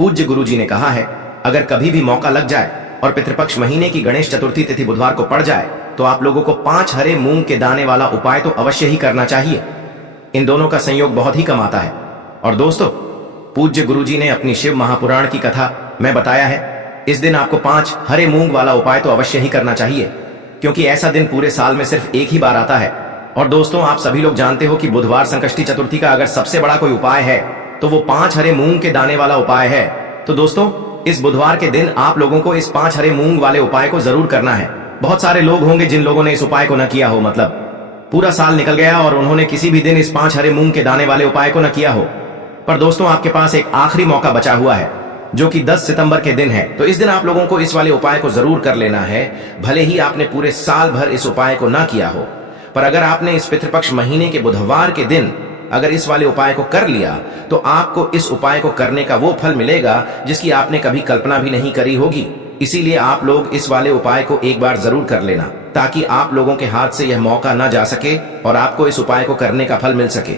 पूज्य गुरुजी ने कहा है, अगर कभी भी मौका लग जाए और पितृपक्ष महीने की गणेश चतुर्थी तिथि बुधवार को पड़ जाए तो आप लोगों को 5 हरे मूंग के दाने वाला उपाय तो अवश्य ही करना चाहिए। इन दोनों का संयोग बहुत ही कम आता है। और दोस्तों, पूज्य गुरुजी ने अपनी शिव महापुराण की कथा में बताया है, इस दिन आपको 5 हरे मूंग वाला उपाय तो अवश्य ही करना चाहिए, क्योंकि ऐसा दिन पूरे साल में सिर्फ एक ही बार आता है। और दोस्तों, आप सभी लोग जानते हो कि बुधवार संकष्टी चतुर्थी का अगर सबसे बड़ा कोई उपाय है तो वो 5 हरे मूंग के दाने वाला उपाय है। तो दोस्तों, इस बुधवार के दिन आप लोगों को इस 5 हरे मूंग वाले उपाय को जरूर करना है। बहुत सारे लोग होंगे जिन लोगों ने इस उपाय को न किया हो, मतलब पूरा साल निकल गया और उन्होंने किसी भी दिन इस 5 हरे मूंग के दाने वाले उपाय को न किया हो। पर दोस्तों, आपके पास एक आखिरी मौका बचा हुआ है, जो कि 10 सितंबर के दिन है। तो इस दिन आप लोगों को इस वाले उपाय को जरूर कर लेना है, भले ही आपने पूरे साल भर इस उपाय को ना किया हो। पर अगर आपने इस पितृपक्ष महीने के बुधवार के दिन अगर इस वाले उपाय को कर लिया तो आपको इस उपाय को करने का वो फल मिलेगा जिसकी आपने कभी कल्पना भी नहीं करी होगी। इसीलिए आप लोग इस वाले उपाय को एक बार जरूर कर लेना, ताकि आप लोगों के हाथ से यह मौका ना जा सके और आपको इस उपाय को करने का फल मिल सके।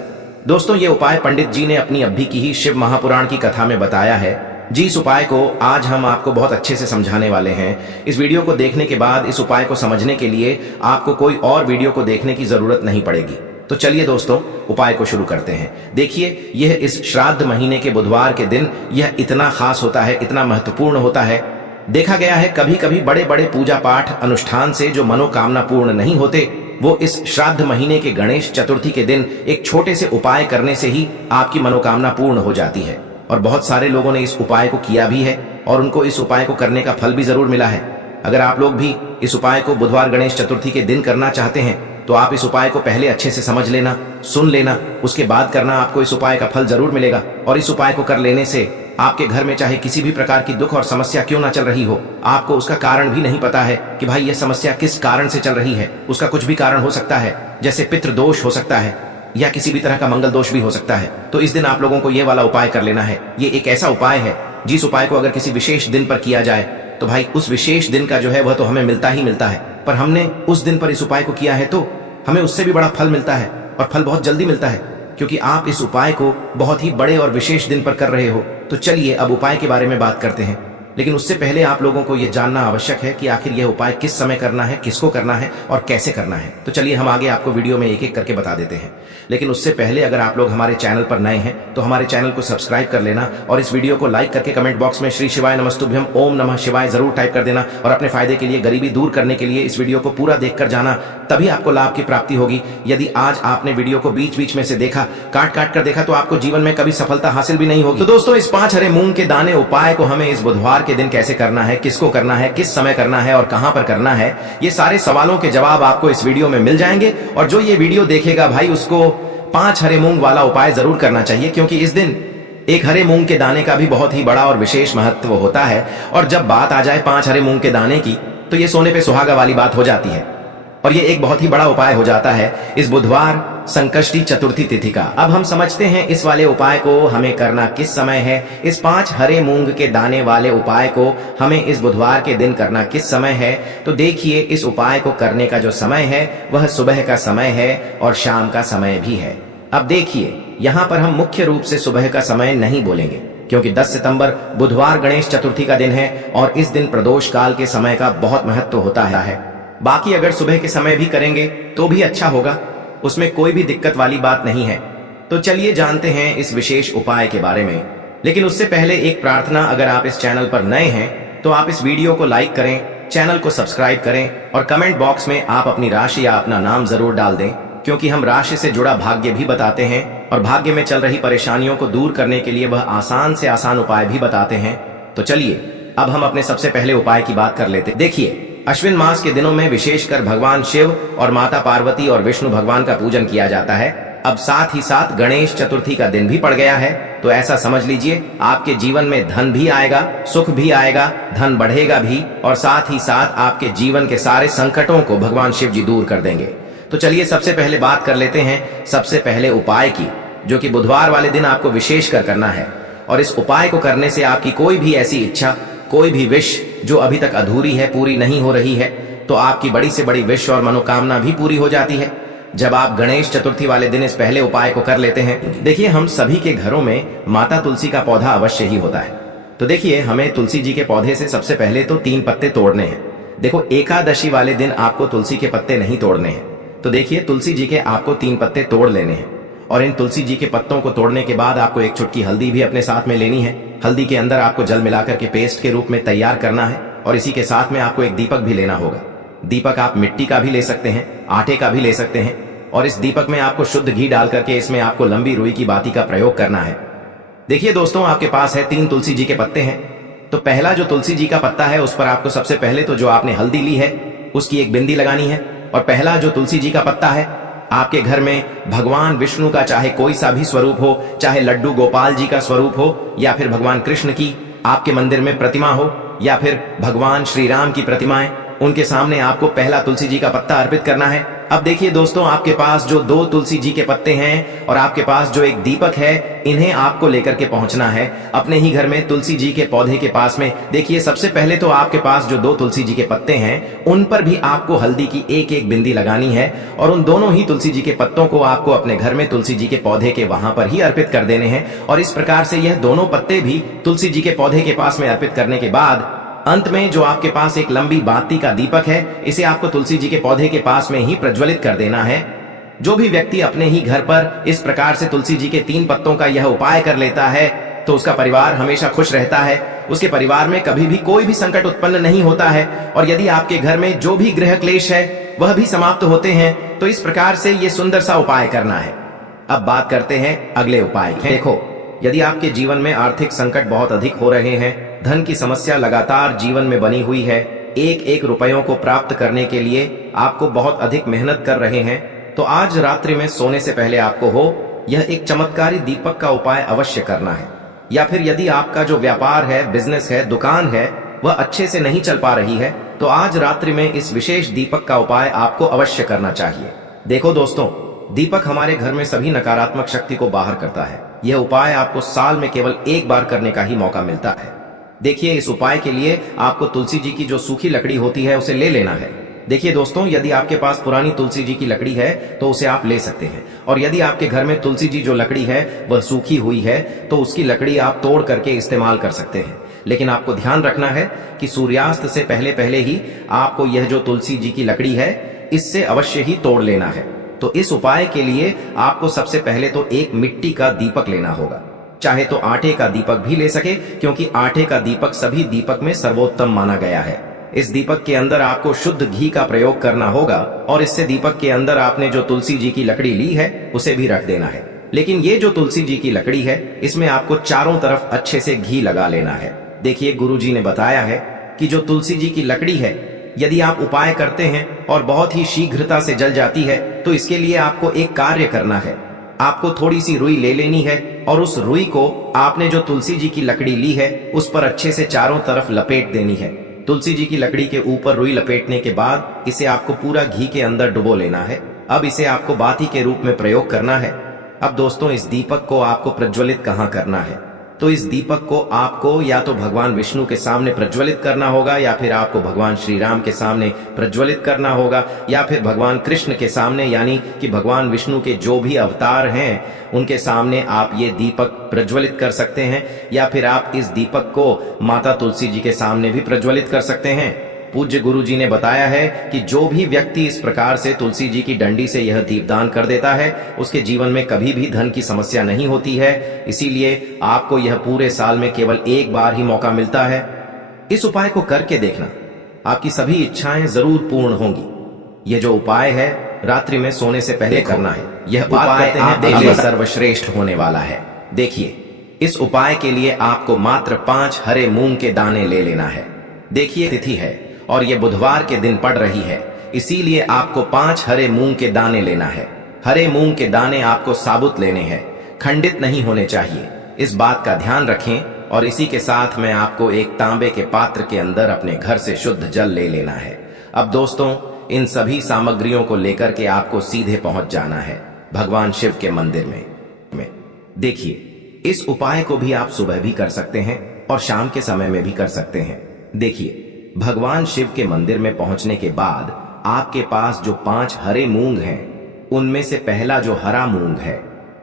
दोस्तों, ये उपाय पंडित जी ने अपनी अभी की ही शिव महापुराण की कथा में बताया है। जी, इस उपाय को आज हम आपको बहुत अच्छे से समझाने वाले हैं। इस वीडियो को देखने के बाद इस उपाय को समझने के लिए आपको कोई और वीडियो को देखने की जरूरत नहीं पड़ेगी। तो चलिए दोस्तों, उपाय को शुरू करते हैं। देखिए, यह इस श्राद्ध महीने के बुधवार के दिन यह इतना खास होता है, इतना महत्वपूर्ण होता है। देखा गया है कभी कभी बड़े बड़े पूजा पाठ अनुष्ठान से जो मनोकामना पूर्ण नहीं होते, वो इस श्राद्ध महीने के गणेश चतुर्थी के दिन एक छोटे से उपाय करने से ही आपकी मनोकामना पूर्ण हो जाती है। और बहुत सारे लोगों ने इस उपाय को किया भी है और उनको इस उपाय को करने का फल भी जरूर मिला है। अगर आप लोग भी इस उपाय को बुधवार गणेश चतुर्थी के दिन करना चाहते हैं तो आप इस उपाय को पहले अच्छे से समझ लेना, सुन लेना, उसके बाद करना। आपको इस उपाय का फल जरूर मिलेगा। और इस उपाय को कर लेने से आपके घर में चाहे किसी भी प्रकार की दुख और समस्या क्यों ना चल रही हो, आपको उसका कारण भी नहीं पता है कि भाई यह समस्या किस कारण से चल रही है। उसका कुछ भी कारण हो सकता है, जैसे पितृदोष हो सकता है या किसी भी तरह का मंगल दोष भी हो सकता है। तो इस दिन आप लोगों को ये वाला उपाय कर लेना है। ये एक ऐसा उपाय है जिस उपाय को अगर किसी विशेष दिन पर किया जाए तो भाई उस विशेष दिन का जो है वह तो हमें मिलता ही मिलता है। पर हमने उस दिन पर इस उपाय को किया है तो हमें उससे भी बड़ा फल मिलता है, और फल बहुत जल्दी मिलता है, क्योंकि आप इस उपाय को बहुत ही बड़े और विशेष दिन पर कर रहे हो। तो चलिए अब उपाय के बारे में बात करते हैं। लेकिन उससे पहले आप लोगों को यह जानना आवश्यक है कि आखिर यह उपाय किस समय करना है, किसको करना है और कैसे करना है। तो चलिए हम आगे आपको वीडियो में एक एक करके बता देते हैं। लेकिन उससे पहले अगर आप लोग हमारे चैनल पर नए हैं तो हमारे चैनल को सब्सक्राइब कर लेना और इस वीडियो को लाइक करके कमेंट बॉक्स में श्री शिवाय नमस्तुभ्यम ओम नमः शिवाय जरूर टाइप कर देना। और अपने फायदे के लिए, गरीबी दूर करने के लिए इस वीडियो को पूरा देखकर जाना, तभी आपको लाभ की प्राप्ति होगी। यदि आज आपने वीडियो को बीच बीच में से देखा, काट काट कर देखा, तो आपको जीवन में कभी सफलता हासिल भी नहीं होगी। तो दोस्तों, इस 5 हरे मूंग के दाने उपाय को हमें इस बुधवार के दिन कैसे करना है, किसको करना है, किस समय करना है और कहां पर करना है, ये सारे सवालों के जवाब आपको इस वीडियो में मिल जाएंगे। और जो ये वीडियो देखेगा भाई, उसको 5 हरे मूंग वाला उपाय जरूर करना चाहिए, क्योंकि इस दिन एक हरे मूंग के दाने का भी बहुत ही बड़ा और विशेष महत्व होता है। और जब बात आ जाए 5 हरे मूंग के दाने की, तो ये सोने पे सुहागा वाली बात हो जाती है और ये एक बहुत ही बड़ा उपाय हो जाता है इस बुधवार संकष्टी चतुर्थी तिथि का। अब हम समझते हैं इस वाले उपाय को हमें करना किस समय है। इस 5 हरे मूंग के दाने वाले उपाय को हमें इस बुधवार के दिन करना किस समय है। तो देखिए, इस उपाय को करने का जो समय है वह सुबह का समय है और शाम का समय भी है। अब देखिए, यहाँ पर हम मुख्य रूप से सुबह का समय नहीं बोलेंगे, क्योंकि 10 सितंबर बुधवार गणेश चतुर्थी का दिन है और इस दिन प्रदोष काल के समय का बहुत महत्व होता है। बाकी अगर सुबह के समय भी करेंगे तो भी अच्छा होगा, उसमें कोई भी दिक्कत वाली बात नहीं है। तो चलिए जानते हैं इस विशेष उपाय के बारे में। लेकिन उससे पहले एक प्रार्थना, अगर आप इस चैनल पर नए हैं तो आप इस वीडियो को लाइक करें, चैनल को सब्सक्राइब करें और कमेंट बॉक्स में आप अपनी राशि या अपना नाम जरूर डाल दें, क्योंकि हम राशि से जुड़ा भाग्य भी बताते हैं और भाग्य में चल रही परेशानियों को दूर करने के लिए वह आसान से आसान उपाय भी बताते हैं। तो चलिए अब हम अपने सबसे पहले उपाय की बात कर लेते हैं। देखिए, अश्विन मास के दिनों में विशेषकर भगवान शिव और माता पार्वती और विष्णु भगवान का पूजन किया जाता है। अब साथ ही साथ गणेश चतुर्थी का दिन भी पड़ गया है, तो ऐसा समझ लीजिए आपके जीवन में धन भी आएगा, सुख भी आएगा, धन बढ़ेगा भी, और साथ ही साथ आपके जीवन के सारे संकटों को भगवान शिव जी दूर कर देंगे। तो चलिए सबसे पहले बात कर लेते हैं सबसे पहले उपाय की, जो कि बुधवार वाले दिन आपको विशेष कर करना है। और इस उपाय को करने से आपकी कोई भी ऐसी इच्छा, कोई भी विश जो अभी तक अधूरी है, पूरी नहीं हो रही है, तो आपकी बड़ी से बड़ी विश और मनोकामना भी पूरी हो जाती है जब आप गणेश चतुर्थी वाले दिन इस पहले उपाय को कर लेते हैं। देखिए, हम सभी के घरों में माता तुलसी का पौधा अवश्य ही होता है, तो देखिए, हमें तुलसी जी के पौधे से सबसे पहले तो 3 पत्ते तोड़ने हैं। देखो, एकादशी वाले दिन आपको तुलसी के पत्ते नहीं तोड़ने हैं। तो देखिए, तुलसी जी के आपको 3 पत्ते तोड़ लेने हैं और इन तुलसी जी के पत्तों को तोड़ने के बाद आपको एक चुटकी हल्दी भी अपने साथ में लेनी है। हल्दी के अंदर आपको जल मिलाकर के पेस्ट के रूप में तैयार करना है और इसी के साथ में आपको एक दीपक भी लेना होगा। दीपक आप मिट्टी का भी ले सकते हैं, आटे का भी ले सकते हैं और इस दीपक में आपको शुद्ध घी डाल करके इसमें आपको लंबी रुई की बाती का प्रयोग करना है। देखिए दोस्तों, आपके पास है 3 तुलसी जी के पत्ते हैं। तो पहला जो तुलसी जी का पत्ता है उस पर आपको सबसे पहले तो जो आपने हल्दी ली है उसकी एक बिंदी लगानी है। और पहला जो तुलसी जी का पत्ता है, आपके घर में भगवान विष्णु का चाहे कोई सा भी स्वरूप हो, चाहे लड्डू गोपाल जी का स्वरूप हो या फिर भगवान कृष्ण की आपके मंदिर में प्रतिमा हो या फिर भगवान श्री राम की प्रतिमाएं, उनके सामने आपको पहला तुलसी जी का पत्ता अर्पित करना है। अब देखिए दोस्तों, आपके पास जो 2 तुलसी जी के पत्ते हैं और आपके पास जो एक दीपक है, इन्हें आपको लेकर के पहुंचना है अपने ही घर में तुलसी जी के पौधे के पास में। देखिए, सबसे पहले तो आपके पास जो 2 तुलसी जी के पत्ते हैं उन पर भी आपको हल्दी की एक बिंदी लगानी है और उन दोनों ही तुलसी जी के पत्तों को आपको अपने घर में तुलसी जी के पौधे के वहां पर ही अर्पित कर देने हैं। और इस प्रकार से यह दोनों पत्ते भी तुलसी जी के पौधे के पास में अर्पित करने के बाद अंत में जो आपके पास एक लंबी बाती का दीपक है, इसे आपको तुलसी जी के पौधे के पास में ही प्रज्वलित कर देना है। जो भी व्यक्ति अपने ही घर पर इस प्रकार से तुलसी जी के 3 पत्तों का यह उपाय कर लेता है तो उसका परिवार हमेशा खुश रहता है। उसके परिवार में कभी भी कोई भी संकट उत्पन्न नहीं होता है और यदि आपके घर में जो भी गृह क्लेश है वह भी समाप्त होते हैं। तो इस प्रकार से ये सुंदर सा उपाय करना है। अब बात करते हैं अगले उपाय की। देखो, यदि आपके जीवन में आर्थिक संकट बहुत अधिक हो रहे हैं, धन की समस्या लगातार जीवन में बनी हुई है, एक रुपयों को प्राप्त करने के लिए आपको बहुत अधिक मेहनत कर रहे हैं, तो आज रात्रि में सोने से पहले आपको हो यह एक चमत्कारी दीपक का उपाय अवश्य करना है। या फिर यदि आपका जो व्यापार है, बिजनेस है, दुकान है, वह अच्छे से नहीं चल पा रही है, तो आज रात्रि में इस विशेष दीपक का उपाय आपको अवश्य करना चाहिए। देखो दोस्तों, दीपक हमारे घर में सभी नकारात्मक शक्ति को बाहर करता है। यह उपाय आपको साल में केवल एक बार करने का ही मौका मिलता है। देखिए, इस उपाय के लिए आपको तुलसी जी की जो सूखी लकड़ी होती है उसे ले लेना है। देखिए दोस्तों, यदि आपके पास पुरानी तुलसी जी की लकड़ी है तो उसे आप ले सकते हैं और यदि आपके घर में तुलसी जी जो लकड़ी है वह सूखी हुई है तो उसकी लकड़ी आप तोड़ करके इस्तेमाल कर सकते हैं। लेकिन आपको ध्यान रखना है कि सूर्यास्त से पहले पहले ही आपको यह जो तुलसी जी की लकड़ी है इससे अवश्य ही तोड़ लेना है। तो इस उपाय के लिए आपको सबसे पहले तो एक मिट्टी का दीपक लेना होगा, चाहे तो आटे का दीपक भी ले सके, क्योंकि आटे का दीपक सभी दीपक में सर्वोत्तम माना गया है। इस दीपक के अंदर आपको शुद्ध घी का प्रयोग करना होगा और इससे दीपक के अंदर आपने जो तुलसी जी की लकड़ी ली है उसे भी रख देना है। लेकिन ये जो तुलसी जी की लकड़ी है इसमें आपको चारों तरफ अच्छे से घी लगा लेना है। देखिए, गुरुजी ने बताया है कि जो तुलसी जी की लकड़ी है यदि आप उपाय करते हैं और बहुत ही शीघ्रता से जल जाती है तो इसके लिए आपको एक कार्य करना है। आपको थोड़ी सी रुई ले लेनी है और उस रुई को आपने जो तुलसी जी की लकड़ी ली है उस पर अच्छे से चारों तरफ लपेट देनी है। तुलसी जी की लकड़ी के ऊपर रुई लपेटने के बाद इसे आपको पूरा घी के अंदर डुबो लेना है। अब इसे आपको बाती के रूप में प्रयोग करना है। अब दोस्तों, इस दीपक को आपको प्रज्वलित कहाँ करना है? तो इस दीपक को आपको या तो भगवान विष्णु के सामने प्रज्वलित करना होगा या फिर आपको भगवान श्री राम के सामने प्रज्वलित करना होगा या फिर भगवान कृष्ण के सामने, यानी कि भगवान विष्णु के जो भी अवतार हैं उनके सामने आप ये दीपक प्रज्वलित कर सकते हैं। या फिर आप इस दीपक को माता तुलसी जी के सामने भी प्रज्वलित कर सकते हैं। पूज्य गुरु जी ने बताया है कि जो भी व्यक्ति इस प्रकार से तुलसी जी की डंडी से यह दीपदान कर देता है उसके जीवन में कभी भी धन की समस्या नहीं होती है। इसीलिए आपको यह पूरे साल में केवल एक बार ही मौका मिलता है। इस उपाय को करके देखना, आपकी सभी इच्छाएं जरूर पूर्ण होंगी। यह जो उपाय है रात्रि में सोने से पहले करना है। यह उपाय आपके लिए सर्वश्रेष्ठ होने वाला है। देखिए, इस उपाय के लिए आपको मात्र 5 हरे मूंग के दाने ले लेना है। देखिए, तिथि है और ये बुधवार के दिन पड़ रही है, इसीलिए आपको 5 हरे मूंग के दाने लेना है। हरे मूंग के दाने आपको साबुत लेने हैं, खंडित नहीं होने चाहिए। इस बात का ध्यान रखें। और इसी के साथ में आपको एक तांबे के पात्र के अंदर अपने घर से शुद्ध जल ले लेना है। अब दोस्तों, इन सभी सामग्रियों को लेकर के आपको सीधे पहुंच जाना है भगवान शिव के मंदिर में। देखिए, इस उपाय को भी आप सुबह भी कर सकते हैं और शाम के समय में भी कर सकते हैं। देखिए, भगवान शिव के मंदिर में पहुंचने के बाद आपके पास जो 5 हरे मूंग हैं उनमें से पहला जो हरा मूंग है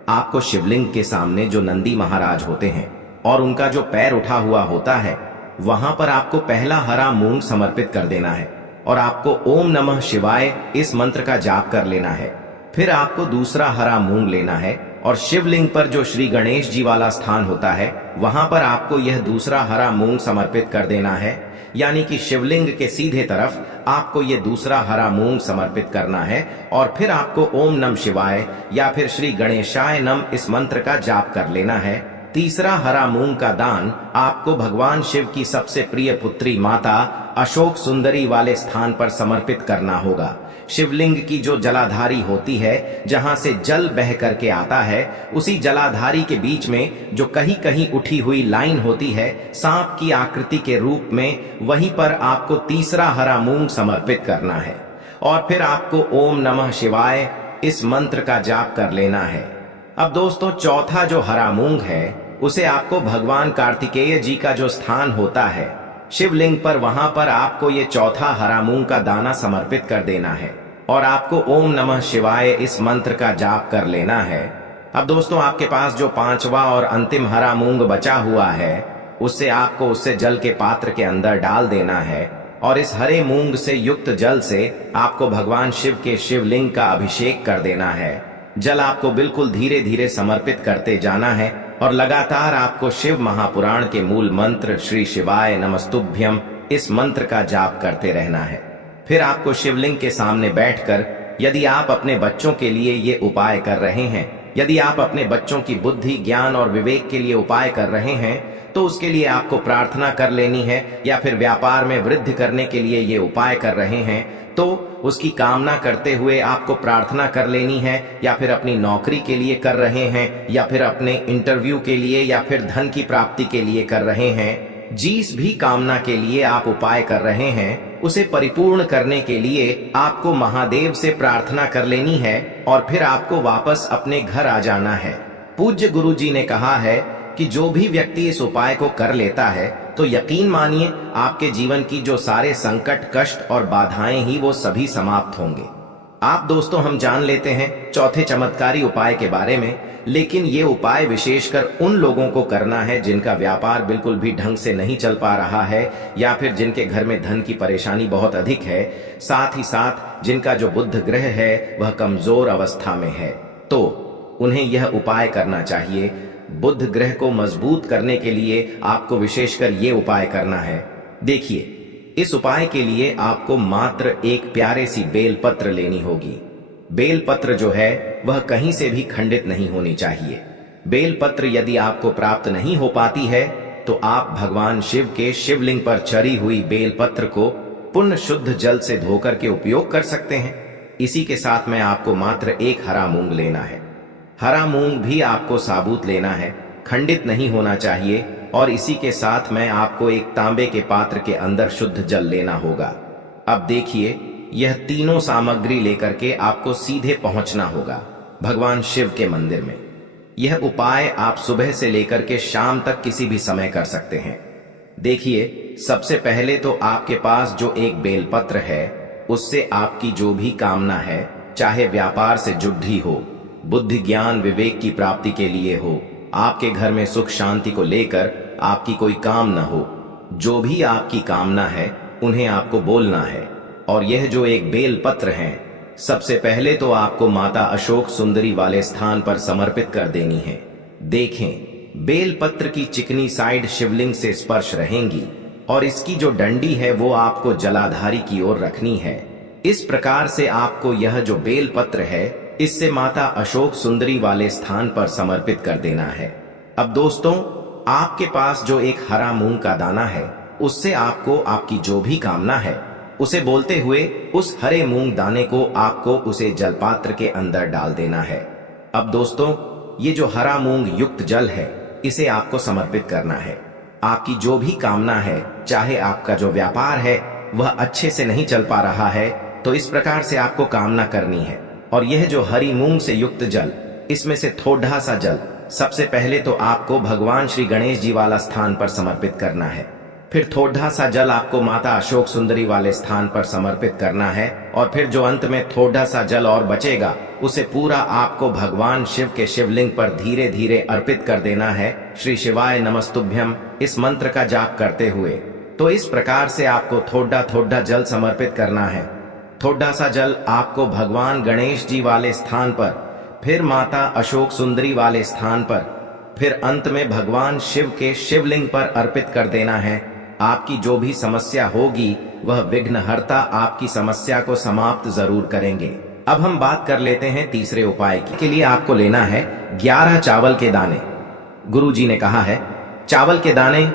आपको शिवलिंग के सामने जो नंदी महाराज होते हैं और उनका जो पैर उठा हुआ होता है वहां पर आपको पहला हरा मूंग समर्पित कर देना है और आपको ओम नमः शिवाय इस मंत्र का जाप कर लेना है। फिर आपको दूसरा हरा मूंग लेना है और शिवलिंग पर जो श्री गणेश जी वाला स्थान होता है वहां पर आपको यह दूसरा हरा मूंग समर्पित कर देना है, यानी कि शिवलिंग के सीधे तरफ आपको ये दूसरा हरा मूंग समर्पित करना है और फिर आपको ओम नमः शिवाय या फिर श्री गणेशाय नमः इस मंत्र का जाप कर लेना है। तीसरा हरा मूंग का दान आपको भगवान शिव की सबसे प्रिय पुत्री माता अशोक सुंदरी वाले स्थान पर समर्पित करना होगा। शिवलिंग की जो जलाधारी होती है, जहां से जल बह करके आता है, उसी जलाधारी के बीच में जो कहीं कहीं उठी हुई लाइन होती है सांप की आकृति के रूप में, वहीं पर आपको तीसरा हरा मूंग समर्पित करना है और फिर आपको ओम नमः शिवाय इस मंत्र का जाप कर लेना है। अब दोस्तों चौथा जो हरा मूंग है उसे आपको भगवान कार्तिकेय जी का जो स्थान होता है शिवलिंग पर, वहां पर आपको ये चौथा हरा मूंग का दाना समर्पित कर देना है और आपको ओम नमः शिवाय इस मंत्र का जाप कर लेना है। अब दोस्तों आपके पास जो पांचवा और अंतिम हरा मूंग बचा हुआ है उससे आपको उससे जल के पात्र के अंदर डाल देना है और इस हरे मूंग से युक्त जल से आपको भगवान शिव के शिवलिंग का अभिषेक कर देना है। जल आपको बिल्कुल धीरे धीरे समर्पित करते जाना है और लगातार आपको शिव महापुराण के मूल मंत्र श्री शिवाय नमस्तुभ्यम इस मंत्र का जाप करते रहना है। फिर आपको शिवलिंग के सामने बैठकर, यदि आप अपने बच्चों के लिए ये उपाय कर रहे हैं, यदि आप अपने बच्चों की बुद्धि ज्ञान और विवेक के लिए उपाय कर रहे हैं, तो उसके लिए आपको प्रार्थना कर लेनी है, या फिर व्यापार में वृद्धि करने के लिए ये उपाय कर रहे हैं तो उसकी कामना करते हुए आपको प्रार्थना कर लेनी है, या फिर अपनी नौकरी के लिए कर रहे हैं, या फिर अपने इंटरव्यू के लिए, या फिर धन की प्राप्ति के लिए कर रहे हैं। जिस भी कामना के लिए आप उपाय कर रहे हैं उसे परिपूर्ण करने के लिए आपको महादेव से प्रार्थना कर लेनी है और फिर आपको वापस अपने घर आ जाना है। पूज्य गुरु जी ने कहा है कि जो भी व्यक्ति इस उपाय को कर लेता है तो यकीन मानिए आपके जीवन की जो सारे संकट कष्ट और बाधाएं ही वो सभी समाप्त होंगे। आप दोस्तों हम जान लेते हैं चौथे चमत्कारी उपाय के बारे में, लेकिन ये उपाय विशेषकर उन लोगों को करना है जिनका व्यापार बिल्कुल भी ढंग से नहीं चल पा रहा है, या फिर जिनके घर में धन की परेशानी बहुत अधिक है, साथ ही साथ जिनका जो बुध ग्रह है वह कमजोर अवस्था में है, तो उन्हें यह उपाय करना चाहिए। बुध ग्रह को मजबूत करने के लिए आपको विशेषकर ये उपाय करना है। देखिए, इस उपाय के लिए आपको मात्र एक प्यारे सी बेलपत्र लेनी होगी। बेलपत्र जो है वह कहीं से भी खंडित नहीं होनी चाहिए। बेलपत्र यदि आपको प्राप्त नहीं हो पाती है तो आप भगवान शिव के शिवलिंग पर चढ़ी हुई बेलपत्र को पुण्य शुद्ध जल से धोकर के उपयोग कर सकते हैं। इसी के साथ में आपको मात्र एक हरा मूंग लेना है। हरा मूंग भी आपको साबुत लेना है, खंडित नहीं होना चाहिए, और इसी के साथ में आपको एक तांबे के पात्र के अंदर शुद्ध जल लेना होगा। अब देखिए, यह तीनों सामग्री लेकर के आपको सीधे पहुंचना होगा भगवान शिव के मंदिर में। यह उपाय आप सुबह से लेकर के शाम तक किसी भी समय कर सकते हैं। देखिए, सबसे पहले तो आपके पास जो एक बेलपत्र है उससे आपकी जो भी कामना है, चाहे व्यापार से जुड़ी हो, बुद्धि ज्ञान विवेक की प्राप्ति के लिए हो, आपके घर में सुख शांति को लेकर आपकी कोई काम न हो, जो भी आपकी कामना है उन्हें आपको बोलना है। और यह जो एक बेल पत्र है, सबसे पहले तो आपको माता अशोक सुंदरी वाले स्थान पर समर्पित कर देनी है। देखें, बेल पत्र की चिकनी साइड शिवलिंग से स्पर्श रहेंगी और इसकी जो डंडी है वो आपको जलाधारी की ओर रखनी है। इस प्रकार से आपको यह जो बेल पत्र है इससे माता अशोक सुंदरी वाले स्थान पर समर्पित कर देना है। अब दोस्तों, आपके पास जो एक हरा मूंग का दाना है उससे आपको आपकी जो भी कामना है उसे बोलते हुए उस हरे मूंग दाने को आपको उसे जलपात्र के अंदर डाल देना है। अब दोस्तों, ये जो हरा मूंग युक्त जल है इसे आपको समर्पित करना है। आपकी जो भी कामना है, चाहे आपका जो व्यापार है वह अच्छे से नहीं चल पा रहा है, तो इस प्रकार से आपको कामना करनी है। और यह जो हरी मूंग से युक्त जल, इसमें से थोड़ा सा जल सबसे पहले तो आपको भगवान श्री गणेश जी वाला स्थान पर समर्पित करना है। फिर थोड़ा सा जल आपको माता अशोक सुंदरी वाले स्थान पर समर्पित करना है और फिर जो अंत में थोड़ा सा जल और बचेगा उसे पूरा आपको भगवान शिव के शिवलिंग पर धीरे धीरे अर्पित कर देना है, श्री शिवाय नमस्तुभ्यम इस मंत्र का जाप करते हुए। तो इस प्रकार से आपको थोड़ा थोड़ा जल समर्पित करना है। थोड़ा सा जल आपको भगवान गणेश जी वाले स्थान पर, फिर माता अशोक सुंदरी वाले स्थान पर, फिर अंत में भगवान शिव के शिवलिंग पर अर्पित कर देना है। आपकी जो भी समस्या होगी वह विघ्नहर्ता आपकी समस्या को समाप्त जरूर करेंगे। अब हम बात कर लेते हैं तीसरे उपाय की। के लिए आपको लेना है 11 चावल के दाने। गुरु जी ने कहा है चावल के दाने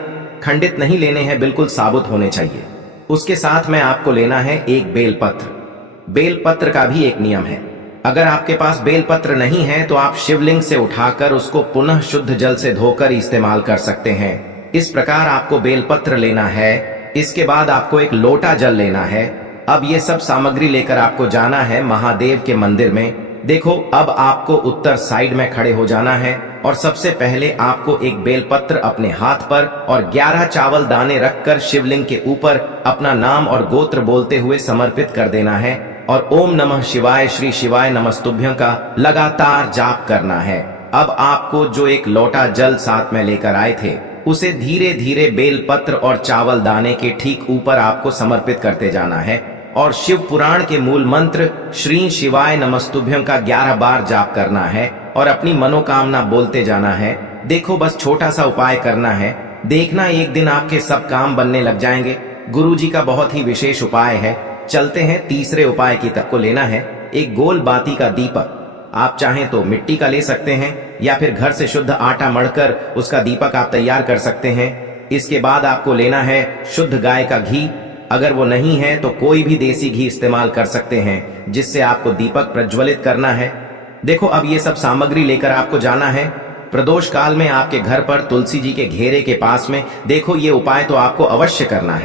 खंडित नहीं लेने हैं, बिल्कुल साबुत होने चाहिए। उसके साथ में आपको लेना है एक बेलपत्र। बेलपत्र का भी एक नियम है, अगर आपके पास बेलपत्र नहीं है तो आप शिवलिंग से उठाकर उसको पुनः शुद्ध जल से धोकर इस्तेमाल कर सकते हैं। इस प्रकार आपको बेलपत्र लेना है। इसके बाद आपको एक लोटा जल लेना है। अब ये सब सामग्री लेकर आपको जाना है महादेव के मंदिर में। देखो अब आपको उत्तर साइड में खड़े हो जाना है और सबसे पहले आपको एक बेलपत्र अपने हाथ पर और 11 चावल दाने रखकर शिवलिंग के ऊपर अपना नाम और गोत्र बोलते हुए समर्पित कर देना है और ओम नमः शिवाय श्री शिवाय नमस्तुभ्यं का लगातार जाप करना है। अब आपको जो एक लोटा जल साथ में लेकर आए थे उसे धीरे धीरे बेलपत्र और चावल दाने के ठीक ऊपर आपको समर्पित करते जाना है और शिव पुराण के मूल मंत्र श्री शिवाय नमस्तुभ्यं का 11 बार जाप करना है और अपनी मनोकामना बोलते जाना है। देखो बस छोटा सा उपाय करना है, देखना एक दिन आपके सब काम बनने लग जाएंगे। गुरु जी का बहुत ही विशेष उपाय है। चलते हैं तीसरे उपाय की तरफ। को लेना है एक गोल बाती का दीपक। आप चाहें तो मिट्टी का ले सकते हैं या फिर घर से शुद्ध आटा मढ़कर उसका दीपक आप तैयार कर सकते हैं। इसके बाद आपको लेना है शुद्ध गाय का घी। अगर वो नहीं है तो कोई भी देसी घी इस्तेमाल कर सकते हैं जिससे आपको दीपक प्रज्वलित करना है। देखो अब ये सब सामग्री लेकर आपको जाना है प्रदोष काल में आपके घर पर तुलसी जी के घेरे के पास में। देखो ये उपाय तो आपको अवश्य करना है।